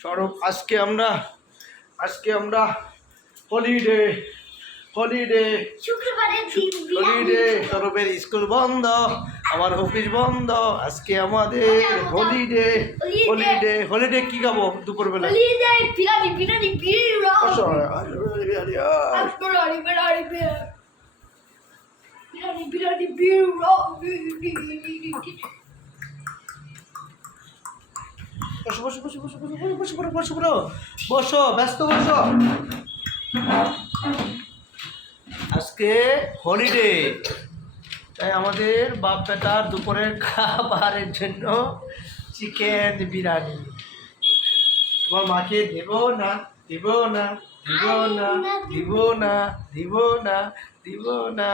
সৌরভ আজকে আমরা holiday holiday সৌরভের স্কুল বন্ধ, আমার অফিস বন্ধ, আজকে আমাদের হলিডে হলিডে হলিডে কি খাবো দুপুরবেলা? বসো বসো বসো বসো বসো বসো বসো বসো বসো বসো ব্যস্ত বসো। আজকে হলিডে, তাই আমাদের বাপ বেটার দুপুরের খাবারের জন্য চিকেন বিরিয়ানি। তোমার মাকে দেব না দিব না দিব না দিব না দিব না দিব না।